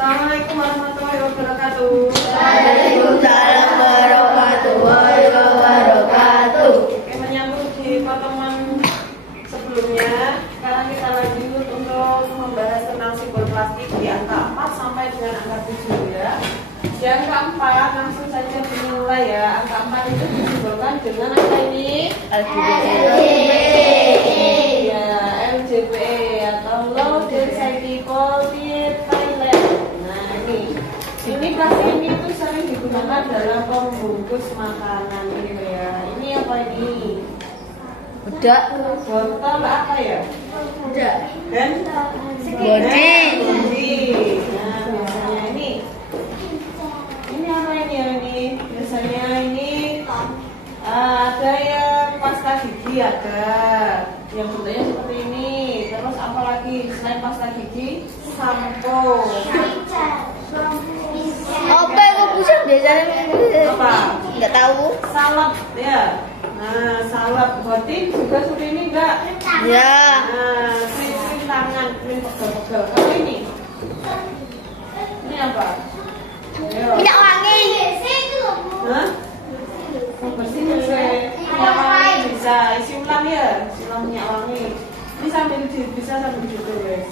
Assalamualaikum warahmatullahi wabarakatuh. Waalaikumsalam warahmatullahi wabarakatuh. Oke, menyambung di pertemuan sebelumnya, sekarang kita lanjut untuk membahas tentang simbol plastik di angka 4 sampai dengan angka 7 ya. Di angka 4 langsung saja dimulai ya. Angka 4 itu disimbolkan dengan angka ini LGPE atau Low Density Polyethylene Thailand. Nah ini plastik ini itu sering digunakan dalam pembungkus makanan gitu ya. Ini apa ini? Udah. Botol apa ya? Udah. Dan Bodi. Nah biasanya ini apa ini ya ini? Biasanya ini ada yang pasta gigi ada, yang bentuknya seperti ini. Terus apa lagi selain pasta gigi? Sampo. Apa yang pusat biasanya? Apa? Nggak tahu. Salep ya. Nah salep botin juga seperti ini enggak? Ya. Nah krim tangan, krim pegel-pegel. Kalau ini apa? Ayo. Minyak wangi. Hah? Oh, bersih minyak wangi bisa isi ulang ya, isi ulang minyak wangi. Ini sambil bisa sambil ditulis.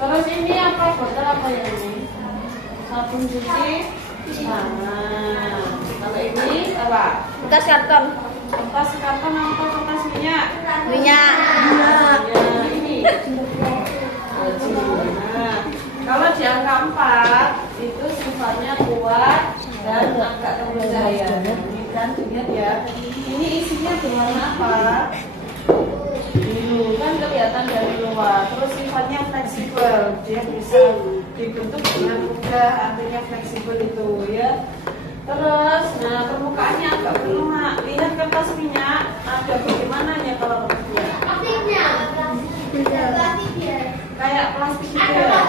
Terus ini apa? Botol apa ya ini? Sabun cuci tangan. Kalau ini apa? Bekas karton. Kertas karton atau kertas minyak? Minyak. Nah, ini. Nah, kalau di angka 4 itu sifatnya kuat dan agak terpercaya. Ini kan lihat ya. Ini isinya berwarna apa? Biru kan kelihatan dari luar. Terus sifatnya fleksibel. Dia bisa dibentuk dengan mudah, artinya fleksibel itu ya. Terus, nah permukaannya agak berlemak. Lihat kertas minyak, ada bagaimananya kalau kertas minyak? Kayak plastik gitu ya.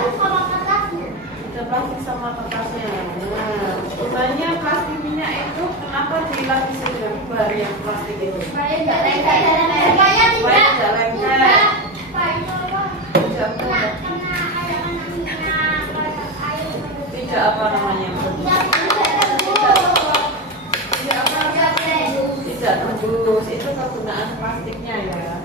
Ada plastik sama kertasnya. Nah, sebenarnya plastik minyak itu kenapa dilapisi dengan bar yang plastik itu? Supaya tidak lengket. Tidak apa namanya? Tidak tembus. Itu kegunaan plastiknya ya.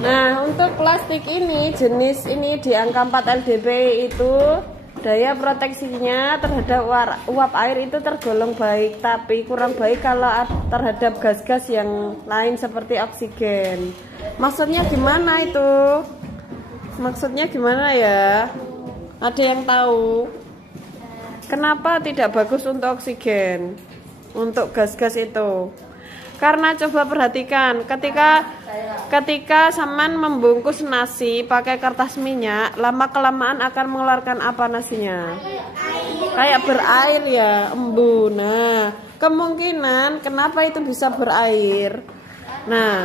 Nah, untuk plastik ini, jenis ini di angka 4 LDP itu daya proteksinya terhadap uap air itu tergolong baik, tapi kurang baik kalau terhadap gas-gas yang lain seperti oksigen. Maksudnya gimana itu? Maksudnya gimana ya? Ada yang tahu? Kenapa tidak bagus untuk oksigen? Untuk gas-gas itu? Karena coba perhatikan, ketika saman membungkus nasi pakai kertas minyak, lama kelamaan akan mengeluarkan apa nasinya? Kayak berair ya, embun. Nah, kemungkinan kenapa itu bisa berair? Nah,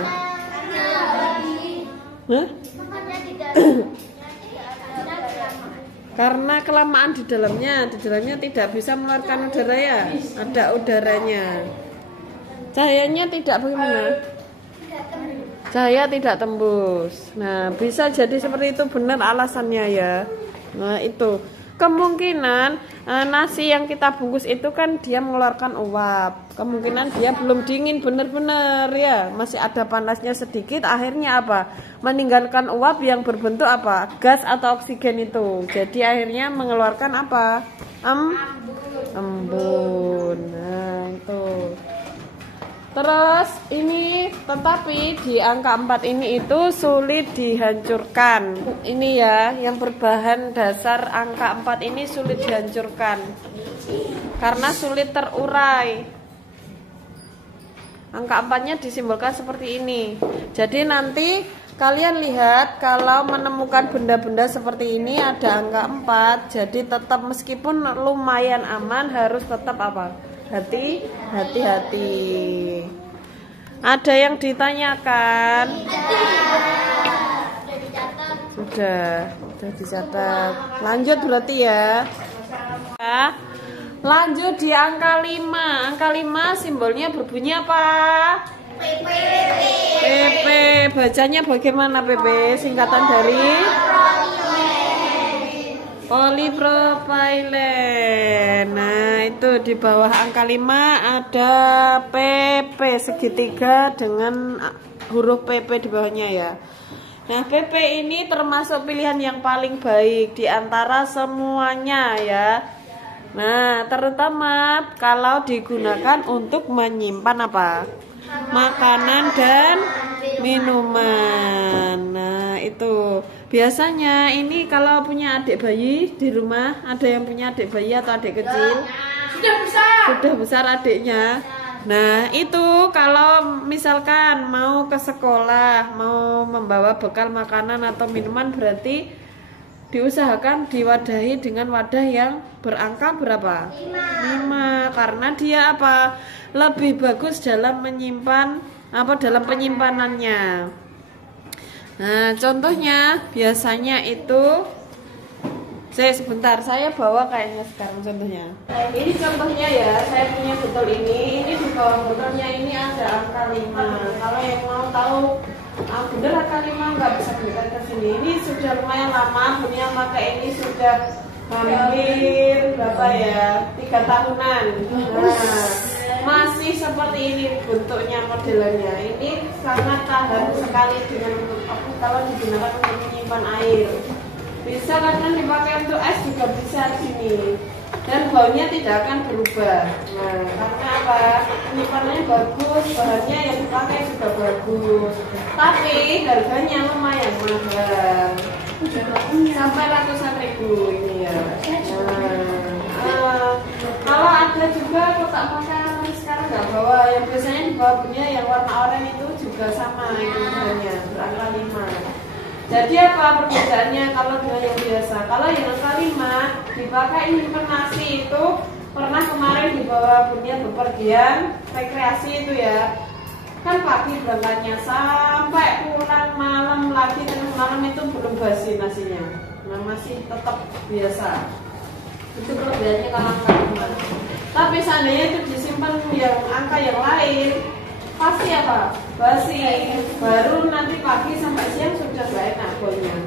karena kelamaan di dalamnya tidak bisa mengeluarkan udara ya, ada udaranya. Cahayanya tidak bagaimana? Cahaya tidak tembus. Nah, bisa jadi seperti itu, benar alasannya ya. Nah, itu kemungkinan nasi yang kita bungkus itu kan dia mengeluarkan uap. Kemungkinan dia belum dingin benar-benar ya, masih ada panasnya sedikit. Akhirnya apa? Meninggalkan uap yang berbentuk apa? Gas atau oksigen itu. Jadi akhirnya mengeluarkan apa? Embun. Nah, itu. Terus ini tetapi di angka 4 ini itu sulit dihancurkan. Ini ya yang berbahan dasar angka 4 ini sulit dihancurkan karena sulit terurai. Angka 4-nya disimbolkan seperti ini. Jadi nanti kalian lihat kalau menemukan benda-benda seperti ini ada angka 4, jadi tetap meskipun lumayan aman harus tetap apa? Hati-hati. Ada yang ditanyakan? Sudah dicatat. Lanjut berarti ya. Lanjut di angka 5. Angka 5 simbolnya berbunyi apa? PP. Bacanya bagaimana PP? Singkatan dari Polipropylen. Nah, itu di bawah angka 5 ada PP segitiga dengan huruf PP di bawahnya ya. Nah, PP ini termasuk pilihan yang paling baik di antara semuanya ya. Nah, terutama kalau digunakan untuk menyimpan apa? Makanan dan minuman. Nah, itu biasanya ini kalau punya adik bayi di rumah, ada yang punya adik bayi atau adik kecil? Sudah besar adiknya. Nah, itu kalau misalkan mau ke sekolah, mau membawa bekal makanan atau minuman, berarti diusahakan diwadahi dengan wadah yang berangka berapa? 5. Karena dia apa? Lebih bagus dalam menyimpan dalam penyimpanannya. Nah, contohnya biasanya itu sebentar, saya bawa kayaknya sekarang contohnya. Ini contohnya ya, saya punya botol ini di bawah botolnya ini ada angka 5. Kalau yang mau tahu bener angka 5 nggak bisa berikan ke sini. Ini sudah lumayan lama punya, maka ini sudah hampir berapa ya? 3 tahunan. Nah, masih seperti ini bentuknya, modelannya. Ini sangat tahan sekali dengan kalau digunakan untuk menyimpan air. Bisa kadang dipakai untuk es juga bisa di sini. Dan baunya tidak akan berubah. Nah, karena apa? Penyimpanannya bagus, bahannya yang dipakai juga bagus. Tapi harganya lumayan mahal. Sampai ratusan ribu ini ya. Nah, kalau ada juga kotak makanan sekarang nggak bawa, yang biasanya dibawa punya yang warna oranye itu juga sama itu harganya berangka 5. Jadi apa perbedaannya kalau dengan yang biasa? Kalau yang angka 5 dipakai nyimpen nasi itu pernah kemarin dibawa punya bepergian rekreasi itu ya. Kan pagi berangkatnya sampai pulang malam lagi, tengah malam itu belum basi nasinya. Nah, masih tetap biasa. Itu perbedaannya kalau angka 5. Tapi seandainya itu disimpan yang angka yang lain, pasti apa? Basi. Baru nanti pagi sampai siang sudah gak enak baunya.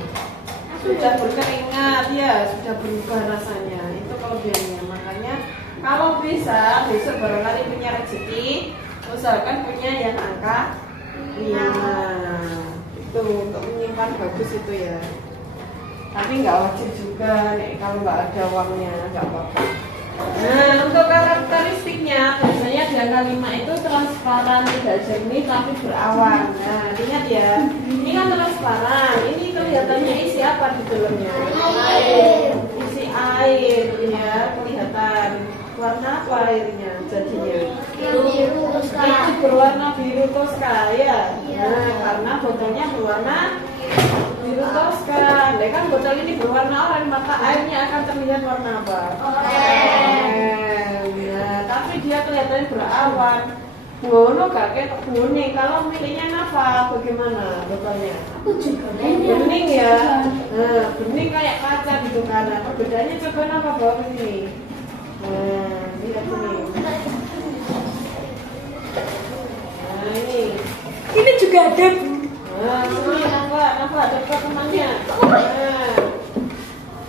Sudah berkeringat ya, sudah berubah rasanya. Itu kelebihannya. Makanya kalau bisa besok barangkali punya rezeki, usahakan punya yang angka 5. Itu untuk menyimpan bagus itu ya. Tapi nggak wajib juga nih, kalau nggak ada uangnya nggak apa-apa. Nah, untuk karakteristiknya biasanya di angka 5 itu transparan, tidak jernih tapi berawan. Nah, lihat ya, ini kan transparan. Ini kelihatannya isi apa di dalamnya? Air. Isi air ya, kelihatan. Warna apa airnya jadinya? Biru Tosca. Itu berwarna biru Tosca ya. Nah, karena botolnya berwarna biru Tosca. Nah, kan botol ini berwarna oranye, maka airnya akan terlihat warna apa? Oranye. Nah, tapi dia kelihatannya berawan. Ngono gak kayak kuning. Kalau miliknya Nafa bagaimana botolnya? Aku juga Bening ya. Nah, bening kayak kaca gitu kan. Nah, perbedaannya coba Nafa bawa ke sini. Nah, lihat ini. Nah, ini juga ada. Nah, ini Nafa ada temannya.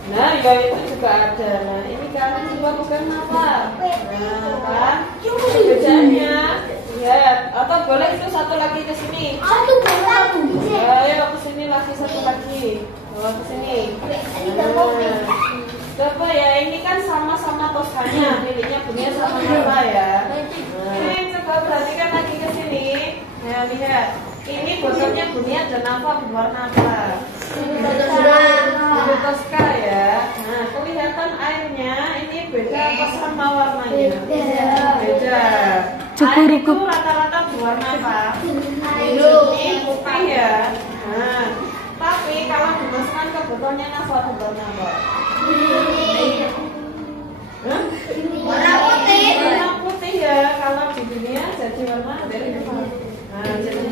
Nah, ya itu juga ada. Nah, ini kan juga bukan Nafa. Nah, kan bedanya. Ya, atau boleh itu satu lagi ke sini. Aku boleh. Ayo ke sini lagi satu lagi. Bawa ke sini. Coba ya, ini kan sama-sama Toscanya, miliknya punya sama Nafa ya. Ini coba perhatikan lagi ke sini. Nah, lihat. Ini botolnya Bunia dan Nafa berwarna apa? Biru Tosca ya. Nah, kelihatan airnya ini beda apa sama warnanya? Beda. Air itu rata-rata berwarna apa? Biru, putih ya. Nah, tapi kalau dimasukkan ke botolnya Nafa berwarna apa? Warna putih. Warna putih ya. Kalau di dunia jadi warna dari apa? Nah, jadi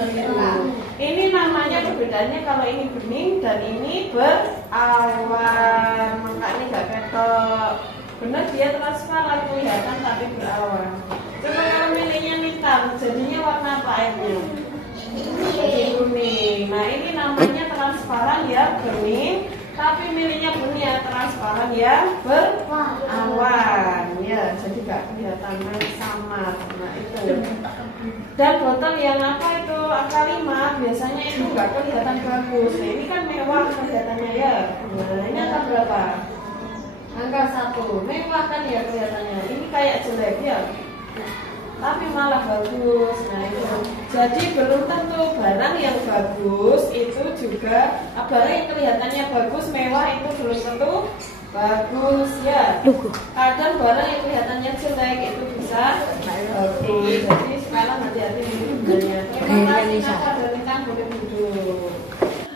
ini namanya perbedaannya, kalau ini bening dan ini berawan. Maka ini gak ketok. Benar dia transparan kelihatan tapi berawan. Coba kalau miliknya hitam, jadinya warna apa airnya? Jadi kuning. Nah, ini namanya transparan ya, bening Tapi miliknya Bun ya transparan ya, berawan ya, jadi nggak kelihatan samar. Nah itu. Dan botol yang apa itu angka 5 biasanya itu nggak kelihatan bagus. Nah ini kan mewah kelihatannya ya. Nah ini angka berapa? Angka 1. Mewah kan ya kelihatannya. Ini kayak jelek ya, tapi malah bagus. Nah itu. Jadi belum tentu barang yang bagus itu juga barang yang kelihatannya bagus mewah itu belum tentu bagus ya. Kadang barang yang kelihatannya jelek itu bisa bagus. Jadi sekarang hati-hati menggunakannya. Terima kasih kakak dan Intan boleh duduk.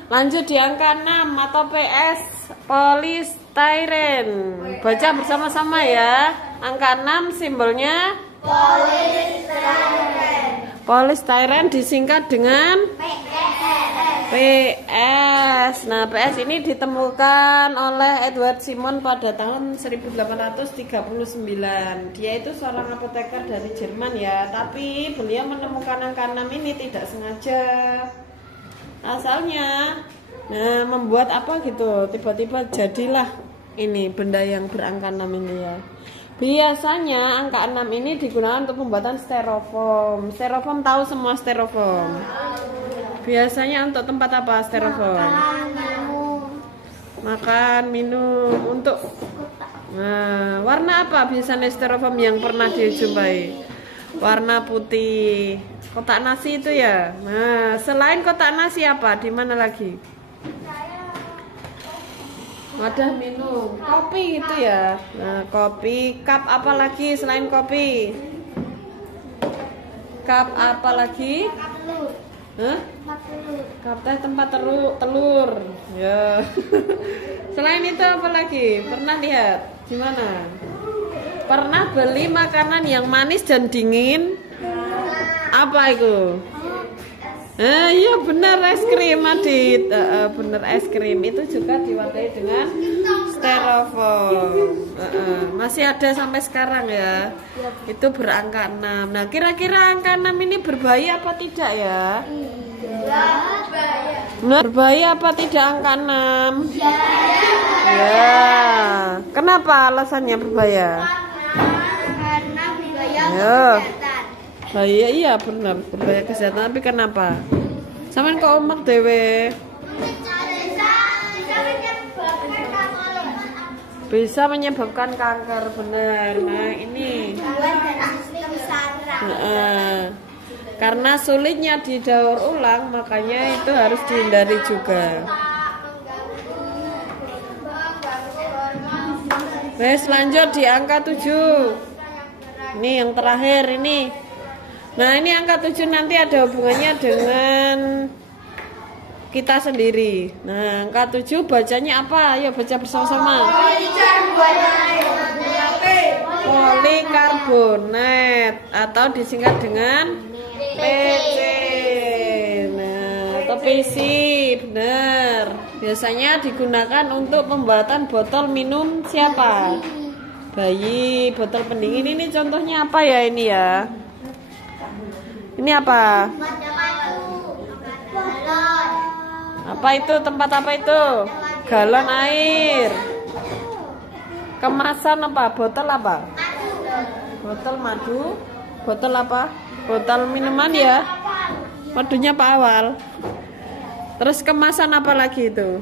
Lanjut di angka 6 atau PS polystyrene. Baca bersama-sama ya. Angka 6 simbolnya polystyrene disingkat dengan PS. Nah, PS ini ditemukan oleh Edward Simon pada tahun 1839. Dia itu seorang apoteker dari Jerman ya, tapi beliau menemukan angka 6 ini tidak sengaja. Asalnya, nah membuat apa gitu, tiba-tiba jadilah ini benda yang berangka 6 ini ya. Biasanya angka 6 ini digunakan untuk pembuatan styrofoam. Styrofoam tahu semua styrofoam. Biasanya untuk tempat apa styrofoam? Makan, minum. Untuk nah, warna apa biasanya styrofoam yang pernah dijumpai? Warna putih. Kotak nasi itu ya. Nah, selain kotak nasi apa? Di mana lagi? Wadah minum, kopi itu ya. Nah, kopi, cup apa lagi selain kopi? Cup apa lagi? Hah? Cup teh tempat telur. Ya. Selain itu apa lagi? Pernah lihat di mana? Pernah beli makanan yang manis dan dingin? Apa itu? Iya benar, es krim Adit. Benar, es krim itu juga diwarnai dengan styrofoam. Masih ada sampai sekarang ya. Itu berangka 6. Nah kira-kira angka 6 ini berbahaya apa tidak ya? Nah, berbahaya apa tidak angka 6? Ya. Kenapa alasannya berbahaya? Karena berbahaya kesehatan. Bahaya iya benar, berbahaya kesehatan. Tapi kenapa? Sampeyan kok omak dewe? Bisa menyebabkan kanker, benar. Nah ini karena sulitnya didaur ulang, makanya itu harus dihindari juga. Wes lanjut di angka 7. Ini yang terakhir ini. Nah ini angka 7 nanti ada hubungannya dengan kita sendiri. Nah angka 7 bacanya apa? Ayo baca bersama-sama. Polikarbonat atau disingkat dengan PC. Nah atau PC, benar. Biasanya digunakan untuk pembuatan botol minum siapa? Bayi, botol pendingin. Ini contohnya apa ya ini ya? Ini apa? Apa itu? Tempat apa itu? Galon air. Kemasan apa? Botol apa? Botol madu. Botol apa? Botol minuman ya. Madunya Pak Awal. Terus kemasan apa lagi itu?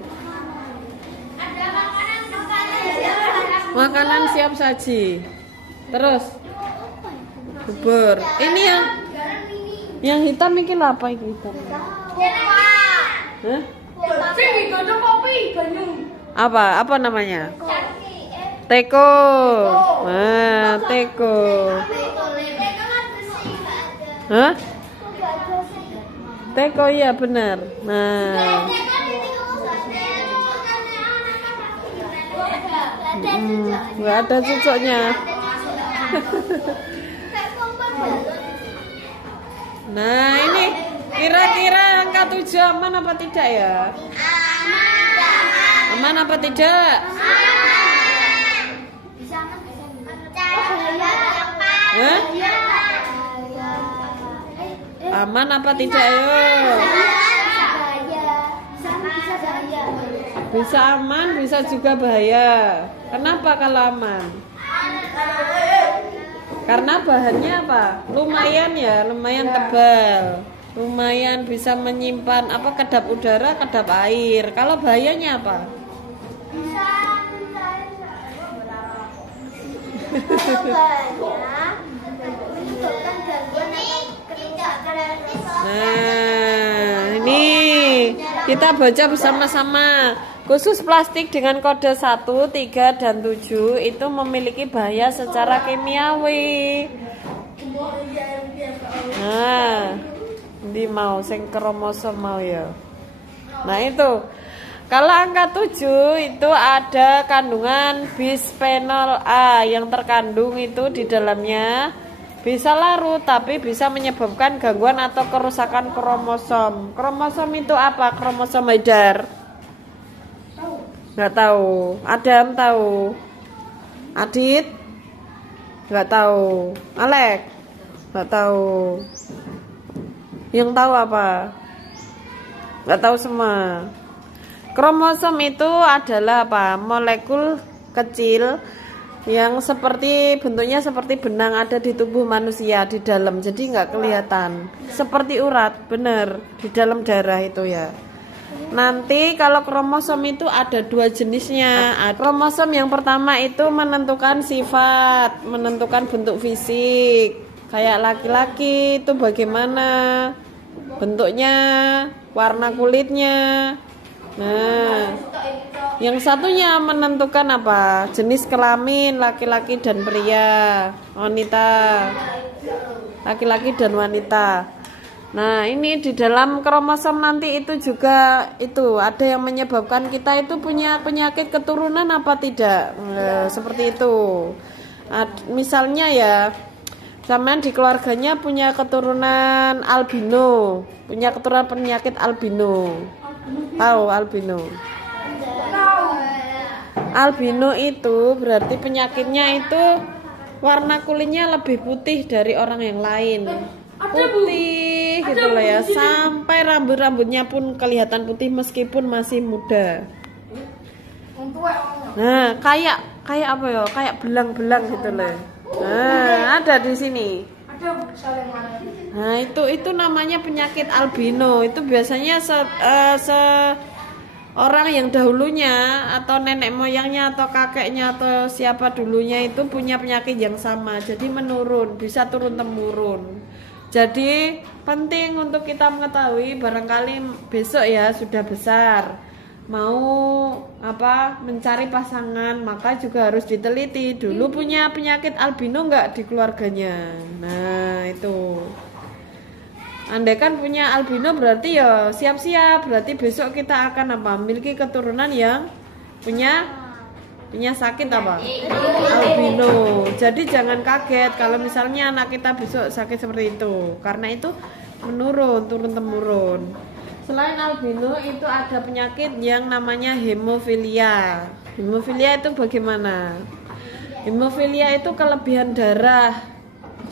Makanan siap saji. Terus bubur. Ini yang hitam ini apa itu hitam? Hah? Apa namanya? Teko. Nah, teko. Hah? Teko iya benar. Nah. Nggak ada cucuknya. Nah ini kira-kira angka 7 aman apa tidak ya? Aman apa tidak? Hah? Aman apa tidak yo? Bisa aman, bisa juga bahaya. Kenapa kalau aman? Karena bahannya apa? Lumayan ya, lumayan tebal. Lumayan bisa menyimpan apa, kedap udara, kedap air. Kalau bahayanya apa? Nah, ini kita baca bersama-sama. Khusus plastik dengan kode 1, 3, dan 7 itu memiliki bahaya secara kimiawi. Nah, ini mau sing kromosom mau ya. Nah, itu. Kalau angka 7 itu ada kandungan bisphenol A yang terkandung itu di dalamnya. Bisa larut tapi bisa menyebabkan gangguan atau kerusakan kromosom. Kromosom itu apa? Kromosom Haidar? Nggak tahu. Adam tahu? Adit? Nggak tahu. Alek? Nggak tahu. Yang tahu apa? Nggak tahu semua. Kromosom itu adalah apa? Molekul kecil yang seperti bentuknya seperti benang ada di tubuh manusia di dalam, jadi nggak kelihatan, seperti urat, bener di dalam darah itu ya. Nanti kalau kromosom itu ada 2 jenisnya. Kromosom yang pertama itu menentukan sifat, menentukan bentuk fisik, kayak laki-laki itu bagaimana bentuknya, warna kulitnya. Nah, yang satunya menentukan apa? Jenis kelamin laki-laki dan pria, wanita. Laki-laki dan wanita. Nah, ini di dalam kromosom nanti itu juga itu ada yang menyebabkan kita itu punya penyakit keturunan apa tidak. Seperti itu. Misalnya ya, sampean di keluarganya punya keturunan albino, punya keturunan penyakit albino. Tahu albino? Albino itu berarti penyakitnya itu warna kulitnya lebih putih dari orang yang lain. Putih gitu loh ya, sampai rambut-rambutnya pun kelihatan putih meskipun masih muda. Nah, kayak apa ya? Kayak belang-belang gitu loh. Nah, ada di sini. Nah, itu namanya penyakit albino. Itu biasanya orang yang dahulunya atau nenek moyangnya atau kakeknya atau siapa dulunya itu punya penyakit yang sama, jadi menurun, bisa turun temurun. Jadi penting untuk kita mengetahui, barangkali besok ya sudah besar mau mencari pasangan, maka juga harus diteliti dulu punya penyakit albino enggak di keluarganya. Nah, itu andai kan punya albino berarti ya siap-siap, berarti besok kita akan memiliki keturunan yang punya sakit apa? Albino. Jadi jangan kaget kalau misalnya anak kita besok sakit seperti itu, karena itu menurun, turun temurun. Selain albino itu ada penyakit yang namanya hemofilia. Hemofilia itu bagaimana? Hemofilia itu kelebihan darah.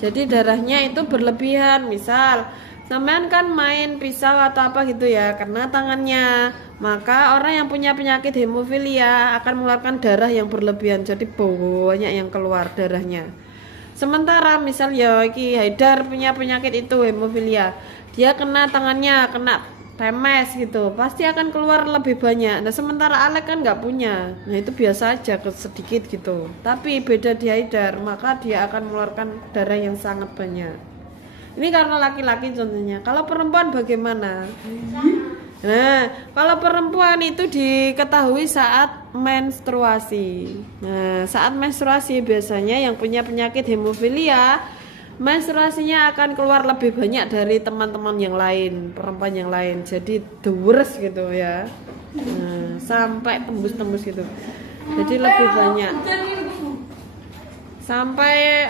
Jadi darahnya itu berlebihan, misal sampean kan main pisau atau apa gitu ya, kena tangannya, maka orang yang punya penyakit hemofilia akan mengeluarkan darah yang berlebihan, jadi banyak yang keluar darahnya. Sementara misal ya Ki Haidar punya penyakit itu hemofilia, dia kena tangannya, kena remes gitu, pasti akan keluar lebih banyak. Nah, sementara Alek kan nggak punya, nah itu biasa aja sedikit gitu. Tapi beda di Haidar, maka dia akan mengeluarkan darah yang sangat banyak. Ini karena laki-laki contohnya. Kalau perempuan bagaimana? Nah, kalau perempuan itu diketahui saat menstruasi. Nah, saat menstruasi biasanya yang punya penyakit hemofilia, menstruasinya akan keluar lebih banyak dari teman-teman yang lain, perempuan yang lain. Jadi the worst gitu ya. Nah, sampai tembus-tembus gitu. Jadi lebih banyak. Sampai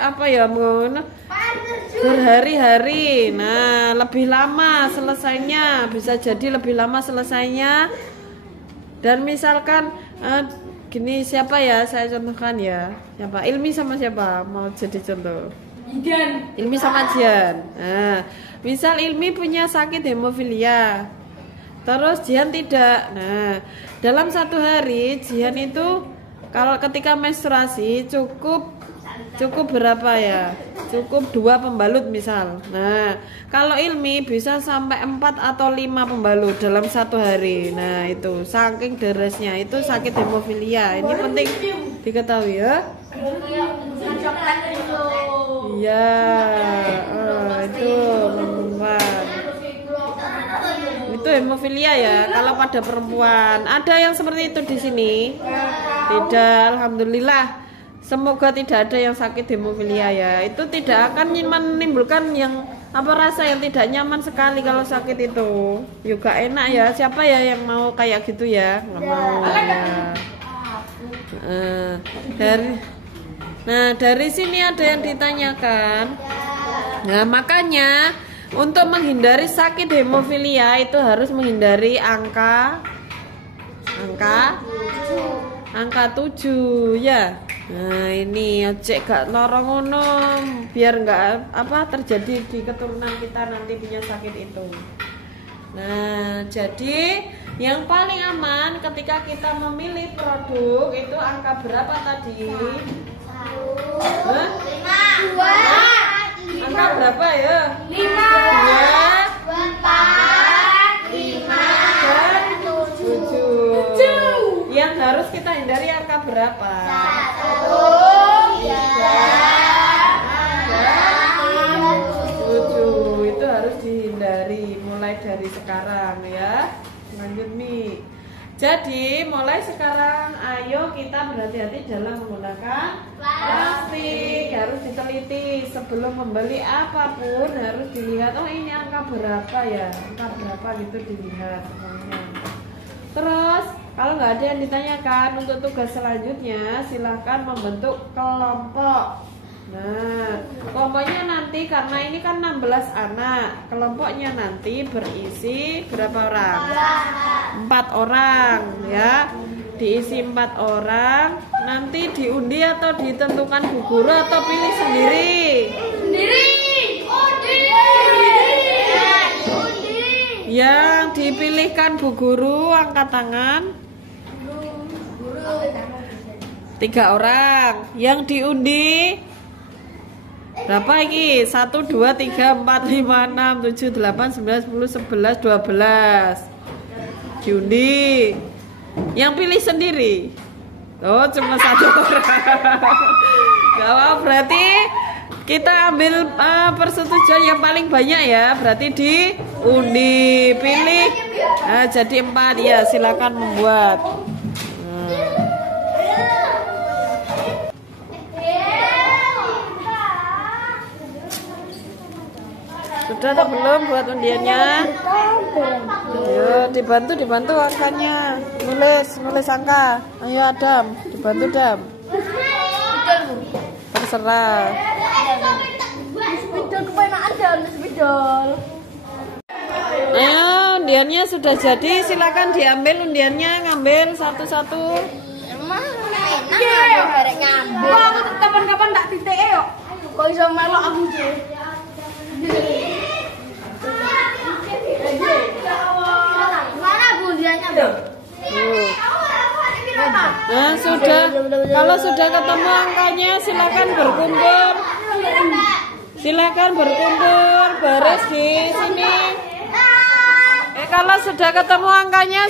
berhari-hari. Nah, lebih lama selesainya, bisa jadi lebih lama selesainya. Dan misalkan gini, siapa ya, saya contohkan ya, siapa? Ilmi sama siapa mau jadi contoh? Ilmi sama Jian. Nah, misal Ilmi punya sakit hemofilia, terus Jihan tidak. Nah, dalam satu hari Jihan itu kalau ketika menstruasi cukup berapa ya? Cukup 2 pembalut misal. Nah, kalau Ilmi bisa sampai 4 atau 5 pembalut dalam satu hari. Nah, itu saking derasnya, itu sakit hemofilia. Ini penting diketahui ya. Iya, itu perempuan. Itu hemofilia ya. Kalau pada perempuan, ada yang seperti itu di sini? Tidak, alhamdulillah. Semoga tidak ada yang sakit hemofilia ya. Itu tidak akan menimbulkan yang rasa yang tidak nyaman sekali kalau sakit itu. Juga enak ya. Siapa ya yang mau kayak gitu ya? Nggak mau ya. Dari sini ada yang ditanyakan. Nah, makanya untuk menghindari sakit hemofilia itu harus menghindari angka 7 ya. Nah, ini ojek gak lorong ngono biar nggak terjadi di keturunan kita nanti punya sakit itu. Nah, jadi yang paling aman ketika kita memilih produk itu angka berapa tadi? 5, 2, angka berapa ya? 5, 2, 4, 5, dan 7. Yang harus kita hindari angka berapa? 1, 7. Itu harus dihindari mulai dari sekarang ya. Lanjut nih. Jadi mulai sekarang ayo kita berhati-hati dalam menggunakan plastik. Harus diteliti sebelum membeli apapun, harus dilihat ini angka berapa ya, angka berapa gitu dilihat uangnya. Terus kalau nggak ada yang ditanyakan, untuk tugas selanjutnya silahkan membentuk kelompok. Nah, kelompoknya nanti karena ini kan 16 anak, kelompoknya nanti berisi berapa orang? 4 orang ya. Diisi 4 orang, nanti diundi atau ditentukan Bu Guru atau pilih sendiri? Yang dipilihkan Bu Guru angkat tangan. 3 orang. Yang diundi berapa ini? 1, 2, 3, 4, 5, 6, 7, 8, 9, 10, 11, 12. Diundi. Yang pilih sendiri. Oh, cuma 1 orang. Gak apa, berarti kita ambil persetujuan yang paling banyak ya. Berarti diundi. Pilih. Nah, jadi 4 ya, silakan membuat. Sudah atau belum buat undiannya? Ayo dibantu angkanya. Nulis angka. Ayo Adam, dibantu Dam. Terserah. Ayo undiannya sudah jadi, silakan diambil undiannya, ngambil satu-satu. kapan-kapan tak titik yuk. Kok iso melok aku sih. Mana bundiannya, Bro? Nah, sudah. Kalau sudah ketemu angkanya silakan berkumpul. Silakan berkumpul baris di sini. Kalau sudah ketemu angkanya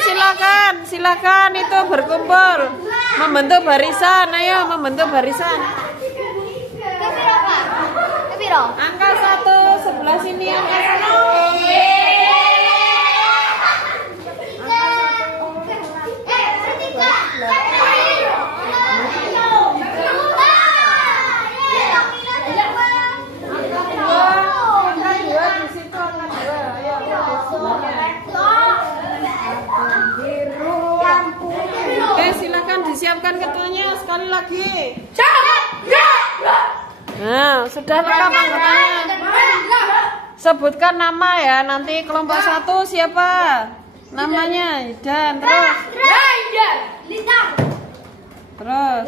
silakan itu berkumpul. Membentuk barisan, ayo membentuk barisan. Angka 1 sebelah sini, angka 1. Silakan disiapkan ketuanya sekali lagi. Nah, sudah lengkap anggotanya. Sebutkan nama ya. Nanti kelompok 1 siapa? Namanya dan terus. Terus.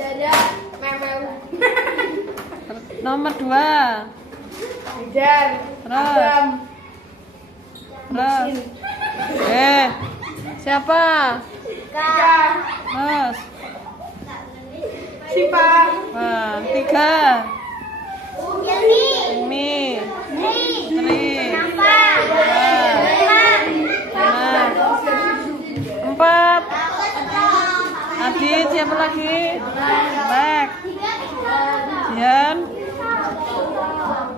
Nomor 2. Terus. Siapa? Mas. Sipa. Nah, 3. Ini. 3. 4. Adit, siapa lagi? Back. Dian.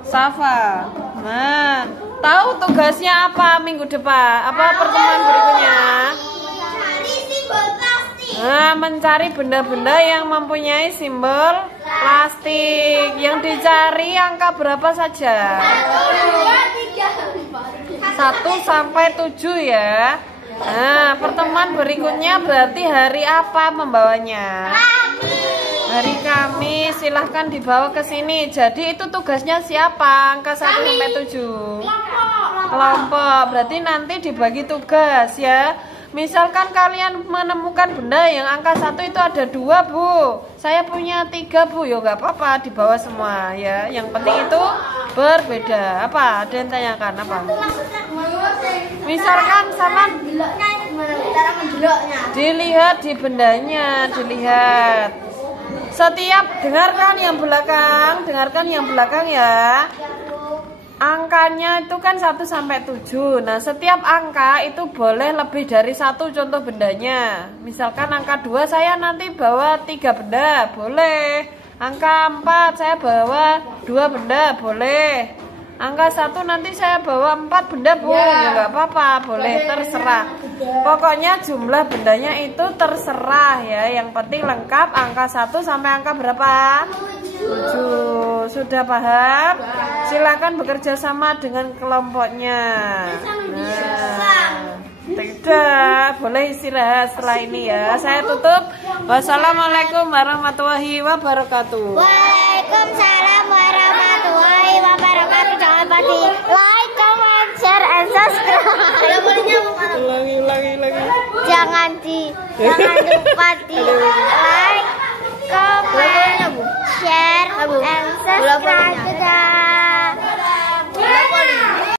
Safa. Nah, tahu tugasnya apa minggu depan? Apa pertemuan berikutnya? Nah, mencari benda-benda yang mempunyai simbol plastik. Yang dicari angka berapa saja? 1 sampai 7 ya. Nah, pertemuan berikutnya berarti hari apa membawanya? Hari Kamis. Silahkan dibawa ke sini. Jadi itu tugasnya siapa? Angka 1 sampai 7. Kelompok. Berarti nanti dibagi tugas ya. Misalkan kalian menemukan benda yang angka 1 itu ada 2, Bu. Saya punya 3, Bu. Ya nggak apa-apa, dibawa semua ya. Yang penting itu berbeda. Apa? Ada yang tanyakan apa? Misalkan sama dilihat di bendanya, dilihat. Setiap dengarkan yang belakang ya. Angkanya itu kan 1 sampai 7. Nah, setiap angka itu boleh lebih dari 1 contoh bendanya. Misalkan angka 2 saya nanti bawa 3 benda, boleh. Angka 4 saya bawa 2 benda, boleh. Angka 1 nanti saya bawa 4 benda, Bu. Ya nggak apa-apa, boleh, terserah. Pokoknya jumlah bendanya itu terserah ya. Yang penting lengkap angka 1 sampai angka berapa? 7. Sudah paham? Silakan bekerja sama dengan kelompoknya. Nah, tidak boleh istirahat setelah ini ya. Saya tutup. Wassalamualaikum warahmatullahi wabarakatuh. Waalaikumsalam warahmatullahi wabarakatuh. Jangan lupa di like, comment, share, and subscribe. Ulangi. Jangan lupa di like, comment, share, and subscribe.